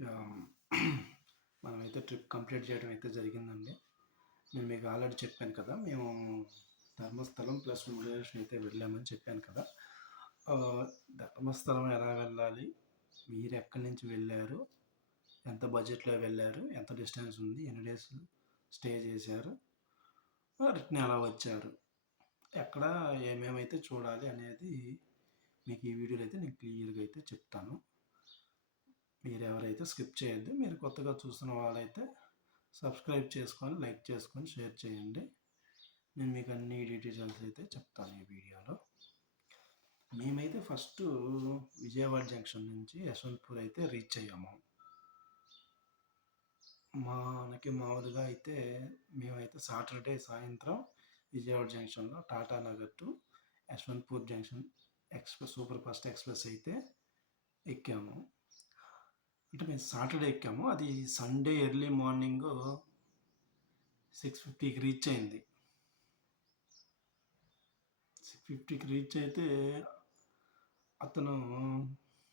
ఆహ్, మనమైతే trip complete చేయడం అయితే జరిగిందండి. నేను మీకు ఆల్రెడీ చెప్పాను కదా! మేము ధర్మస్థలం ప్లస్ మురుడేశ్వరం అయితే వెళ్ళామని చెప్పాను కదా! ఆహ్, ధర్మస్థలం ఎలా వెళ్ళాలి? మీరెక్కడి నుంచి వెళ్లారు? ఎంత బడ్జెట్‌లో వెళ్లారు? ఎంత డిస్టెన్స్ ఉంది? ఎన్ని డేస్ స్టే చేశారు? రిటర్న్ ఎలా వచ్చారు? ఎక్కడ ఏమేమైతే చూడాలి అనేది మీకు ఈ వీడియోలో అయితే నేను క్లియర్‌గా అయితే చెప్తాను. మీరెవరైతే స్కిప్ చేయొద్దు. మీరు కొత్తగా చూస్తున్న వాళ్ళైతే సబ్స్క్రైబ్ చేసుకొని, లైక్ చేసుకొని, షేర్ చేయండి. నేను మీకు అన్ని డీటెయిల్స్ అయితే చెప్తాను ఈ వీడియోలో. మేమైతే ఫస్ట్ విజయవాడ జంక్షన్ నుంచి యశ్వంతపూర్ అయితే రీచ్ అయ్యాము. మనకి మామూలుగా అయితే మేమైతే సాటర్డే సాయంత్రం విజయవాడ జంక్షన్లో Tata Nagar to Yesvantpur junction super fast express అయితే ఎక్కాము. అంటే మేము సాటర్డే ఎక్కాము. అది సండే ఎర్లీ మార్నింగ్ 6:50కి రీచ్ అయింది. 6:50కి రీచ్ అయితే అతను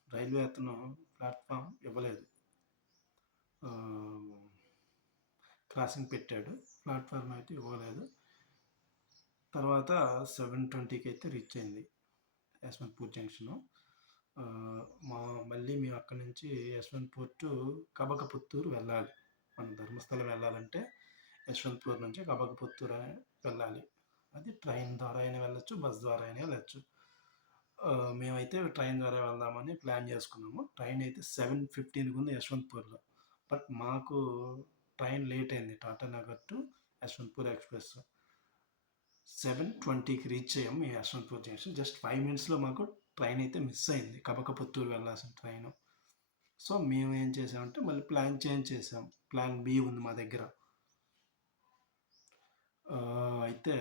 రైల్వే అతను ప్లాట్ఫామ్ ఇవ్వలేదు. క్రాసింగ్ పెట్టాడు, ప్లాట్ఫామ్ అయితే ఇవ్వలేదు. తర్వాత 7:20కి అయితే రీచ్ అయింది యశ్వంతపూర్ జంక్షను. మళ్ళీ మేము అక్కడి నుంచి యశ్వంతపూర్ టు కబకపుత్తూరు వెళ్ళాలి. మనం ధర్మస్థలం వెళ్ళాలంటే యశ్వంతపూర్ నుంచి కబకపుత్తూరు వెళ్ళాలి. అది ట్రైన్ ద్వారా అయినా వెళ్ళొచ్చు, బస్ ద్వారా అయినా వెళ్ళొచ్చు. మేమైతే ట్రైన్ ద్వారా వెళ్దామని ప్లాన్ చేసుకున్నాము. ట్రైన్ అయితే 7:15కి ఉంది యశ్వంతపూర్లో. బట్ మాకు ట్రైన్ లేట్ అయింది. టాటా నగర్ టు యశ్వంతపూర్ ఎక్స్ప్రెస్ 7:20కి రీచ్ అయ్యాము ఈ యశ్వంతపూర్ జంక్షన్. జస్ట్ 5 మినిట్స్లో మాకు ట్రైన్ అయితే మిస్ అయింది, కబకపుత్తూరు వెళ్ళాల్సిన ట్రైన్. సో మేము ఏం చేసామంటే మళ్ళీ ప్లాన్ చేంజ్ చేసాం. ప్లాన్ బి ఉంది మా దగ్గర. అయితే